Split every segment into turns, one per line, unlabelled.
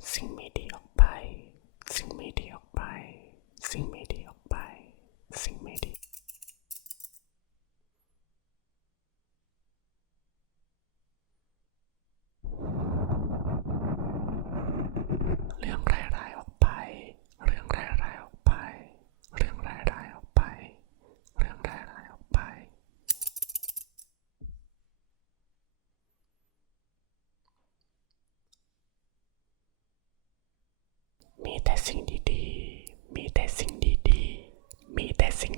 Sim. มีแต่สิ่งดีๆ มีแต่สิ่งดีๆ มีแต่สิ่ง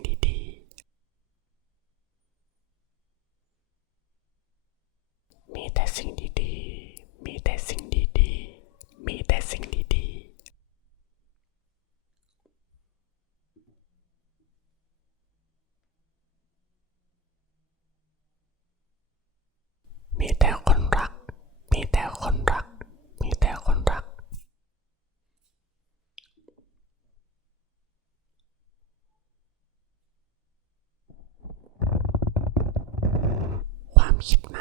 Bye.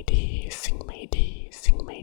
lady, sing my sing my sing my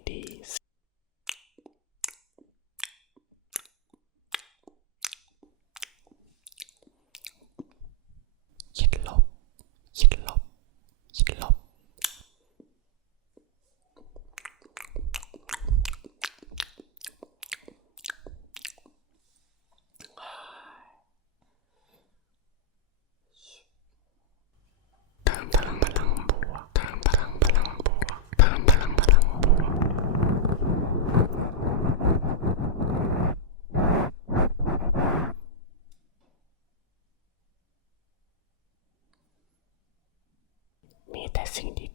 singing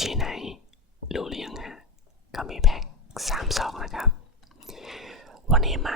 ที่ไหนรู้หรือยังฮะก็มีแพ็กสามซองนะครับ วันนี้มา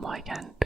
Morgan.